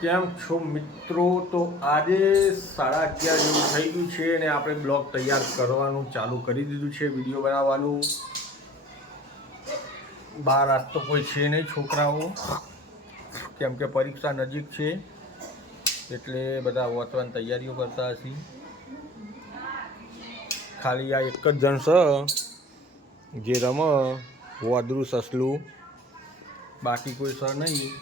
કેમ છો મિત્રો? તો આજે 11:30 જેવું થઈ ગયું છે અને આપણે બ્લોગ તૈયાર કરવાનું ચાલુ કરી દીધું છે, વિડીયો બનાવવાનું. બહાર આજ તો કોઈ છે નહીં છોકરાઓ, કેમ કે પરીક્ષા નજીક છે એટલે બધા વાંચવાની તૈયારીઓ કરતા હશે. ખાલી આ એક જ જણ છે જે રમ વાદરું સસલું, બાકી કોઈ સર નહીં.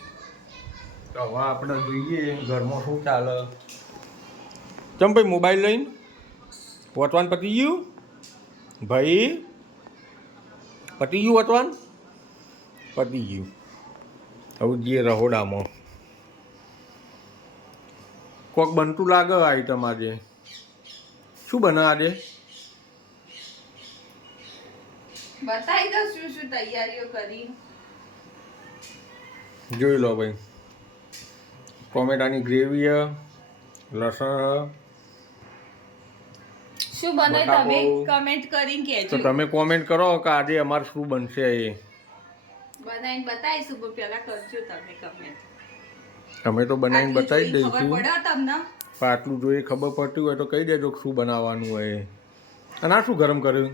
તો હવે આપણે જોઈએ ઘરમાં શું ચાલે. ચમ ભાઈ મોબાઈલ લઈને વાંચવાનું પતી ગયું? ભાઈ પતી ગયું વાંચવાનું? પતી ગયું. હવે જે રહોડામાં કોક બનતું લાગે આઈટમ આજે. શું બને આજે? બતાવી દો શું શું તૈયારીઓ કરી. જોઈ લો ભાઈ, ટોમેટાની ગ્રેવી, લસણ. શું બને તમે કમેન્ટ કરીને કહેજો. તો તમે કોમેન્ટ કરો કે આજે અમારે શું બનશે. એ બનાવીને બતાવીશું, પણ પહેલા કરજો તમે કમેન્ટ. અમે તો બનાવીને બતાવી દઈશું. ખબર પડે તમને? પણ આટલું જોઈએ ખબર પડતી હોય તો કહી દેજો શું બનાવવાનું હોય. અને આ શું ગરમ કર્યું?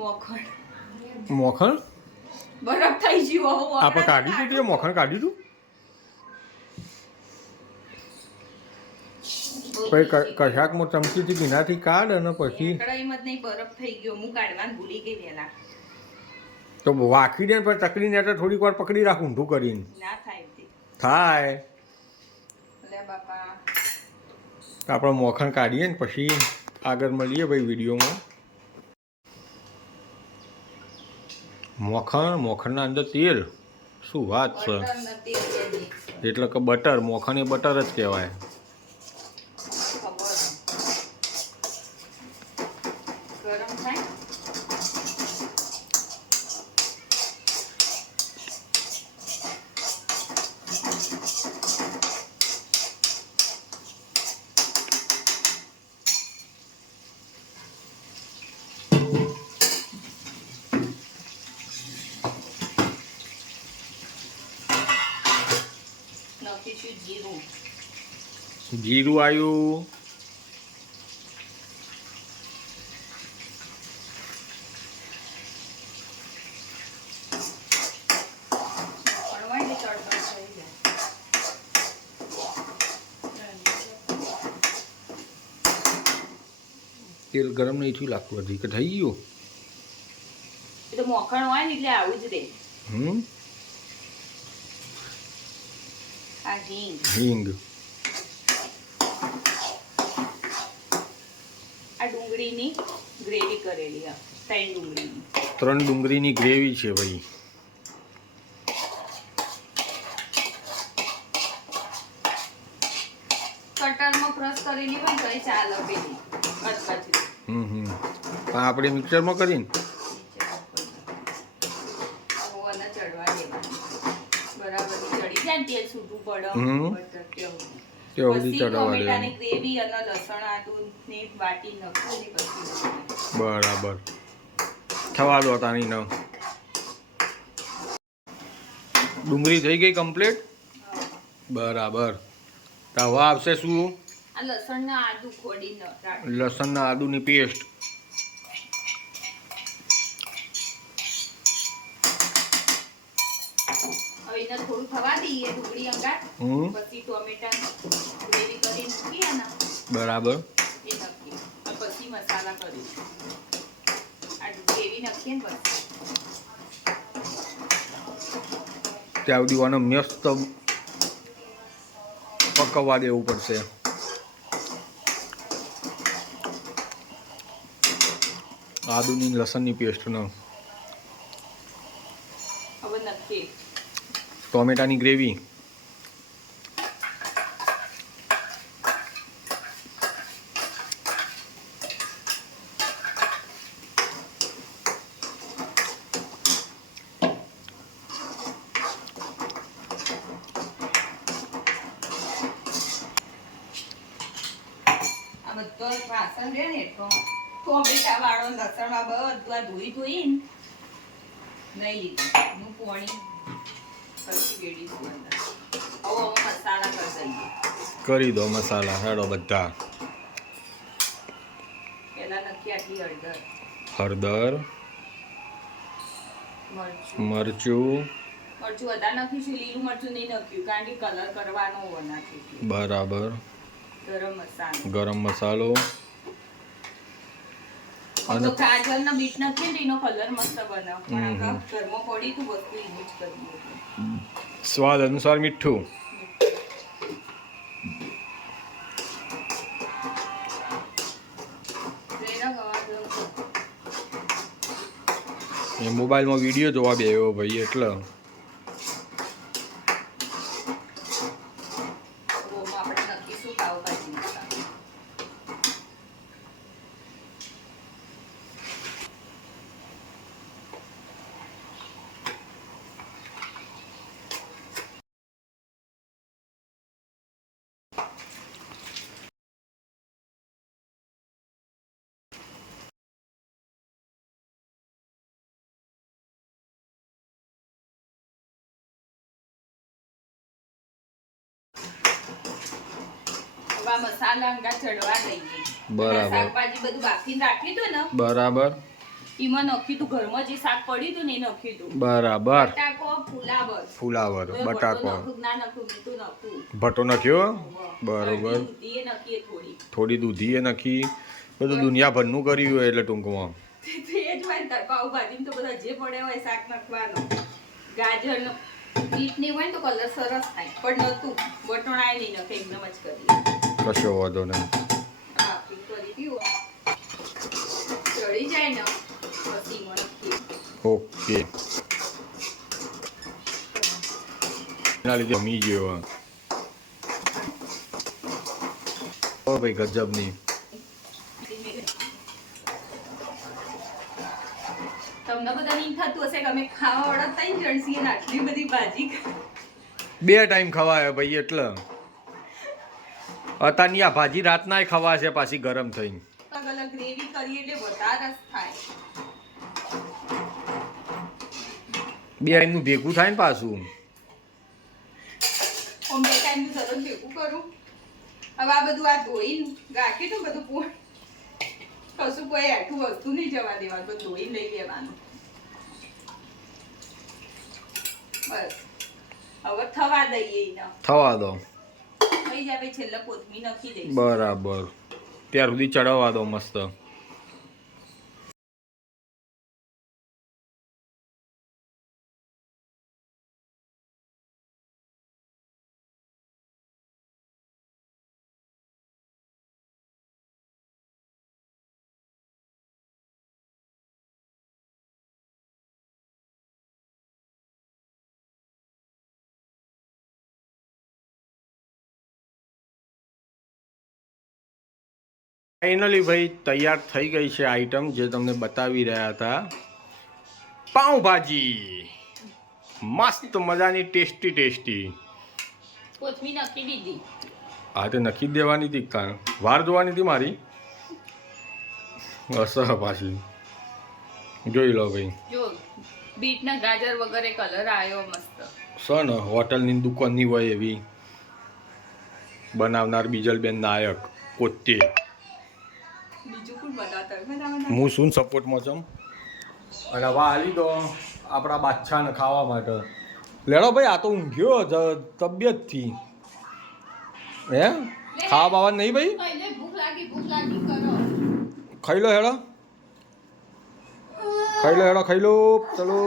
મોખણ. મોખણ બરફ થઈ ગયું. આપણે કાઢ્યું હતું? મોખણ કાઢ્યું હતું? પછી કશાકમાં ચમચીથી ભીનાથી કાઢ અને પછી કઢાઈમાં જ નહીં, બરફ થઈ ગયો. હું કાઢવાનું ભૂલી ગઈ પહેલા. તો વાખી દે પછી ચકલીને એટલે થોડીક વાર પકડી રાખ ઊંધું કરીને. ના થાય તે. થાય. લે બાપા. તો આપણે મોખણ કાઢીએ ને પછી આગળ મળીએ ભાઈ વિડીયોમાં. મોખણના અંદર તેલ. શું વાત છે! એટલે કે બટર. મોખણ એ બટર જ કહેવાય. ગરમ થાય. જીરું આવ્યું. તેલ ગરમ નહીં થયું લાગતું હજી કે થઈ ગયું? એ તો મોખણ હોય ને એટલે આવું જ રહે. આ હિંગ. આ ડુંગળીની ગ્રેવી કરેલી. 3 ડુંગળીની ગ્રેવી છે ભાઈ. કટરમાં ક્રશ કરેલી હોય તો ચાલે પેલી કચકચી. પણ આપણે મિક્સરમાં કરીને ઓવન ચડવા દેવાની. બરાબર ચડી જાય ને તેલ છૂટું પડે. પછી ટોમેટાની ગ્રેવી અને લસણ આદુની વાટી નાખો ને પછી. બરાબર. થવા દો તાની ન. ડુંગળી થઈ ગઈ કમ્પ્લીટ. બરાબર. તો હવે આવશે શું? આ લસણના આદુ ખોડીને. લસણના આદુની પેસ્ટ. હવે એને થોડું થવા દઈએ ડુંગળી અંગાત. પછી ટોમેટા ગ્રેવી કરીને મૂકીએ ને. બરાબર. એ નાખીએ. પછી મસાલા કરીશું. આ ગ્રેવી નાખીએ ને પછી. ત્યાં સુધી આને મસ્ત પકવવા દેવું પડશે. આદુની લસણની પેસ્ટનો. હવે નાખીએ ટોમેટાની ગ્રેવી. બધો વાસણ રહે ને એટલો ટોમેટા વાળો લસણ બધું ધોઈને નહીં લીધું. હું પોણી પછી વેડીશું અંદર. હવે દઈએ. કરી દો મસાલા હેડો બધા. પહેલા નાખીએ આટલી હળદર, હળદર, મરચું મરચું, વધારે નાખીશું. લીલું મરચું નહીં નાખ્યું કારણ કે કલર કરવાનો બનાવી. બરાબર. ગરમ મસાલો. અને ગાજર ના બીટ નાખીએ ને એનો કલર મસ્ત બને. પણ ઘરમાં પડી તું વસ્તુ યુઝ કરીએ. સ્વાદ અનુસાર મીઠું. એ મોબાઈલમાં વિડીયો જોવા બેહ્યો ભાઈ એટલે મસાલા અંગા ચડવા દઈએ. બરાબર. શાકભાજી બધું બાફીને રાખ્યું હતું ને બરાબર. એમાં નાખ્યું તું. ઘરમાં જે શાક પડ્યું હતું ને એ નાખ્યું તું. બરાબર. બટાકો, ફુલાવર, બટાકો, ના નાખું, મીઠું નાખું. ભટો નાખ્યો. બરોબર. દૂધી નાખીએ થોડી દૂધી એ નાખી. બધું દુનિયાભરનું કર્યું હોય એટલે ટૂંકમાં એ જ હોય ને પાવભાજી તો બધા જે પડે હોય શાક નાખવાનો. ગાજરનો બીટ નહીં હોય ને તો કલર સરસ થાય. પણ નતું બટોણા નહીં નાખે, એકદમ જ કરીએ. કશો વાંધો નહીં. ચડી જાય ને પછી ઓકે. એના લીધે જમી ગયો. ઓ ભાઈ ગજબની. તમને બધાને એમ થતું હશે કે અમે ખાવા વાળા થઈ જણસીએ ને આટલી બધી ભાજી 2 ટાઈમ ખવાય ભાઈ એટલે અત્યારની આ ભાજી રાતના ખવાશે પાછી ગરમ થઈને. અલગ અલગ ગ્રેવી કરીએ એટલે વધારે થાય. 2 ટાઈમનું ભેગું થાય ને પાછું. હું 2 ટાઈમનું સરસ ભેગું કરું. હવે આ બધું આ ધોઈને રાખી તો બધું પોણ કશું કોઈ આટલું વસ્તુ નહીં જવા દેવાનું. બધું ધોઈને લઈ લેવાનું. બસ હવે થવા દઈએ એને. થવા દો. થઈ જાય પછી છેલ્લે કોથમીર નાખી દઈશું. બરાબર. ત્યાર સુધી ચડાવવા દો મસ્ત. ફાઇનલી ભાઈ તૈયાર થઈ ગઈ છે આઈટમ જે તમને બતાવી રહ્યા હતા. પાઉંભાજી મસ્ત મજાની ટેસ્ટી. કોથમીર નાખી દીધી. હા તે નક્કી દેવાની હતી કારણ વાર જોવાની હતી મારી. અસહ પાછી જોઈ લો ભાઈ. જો બીટના ગાજર વગેરે કલર આવ્યો મસ્ત. સર હોટલની દુકાનની હોય એવી બનાવનાર બીજલબેન નાયક પોતે. હું શું સપોર્ટમાં છું. અને હવે હાલી દો આપણા બાદશાહને ખાવા માટે. લેડો ભાઈ આ તો ઊંઘ્યો તબિયતથી. હે ખાવા બાવા નહીં ભાઈ. ભૂખ લાગી કરો. ખાઈ લો હેડો. ખાઈ લો ચલો.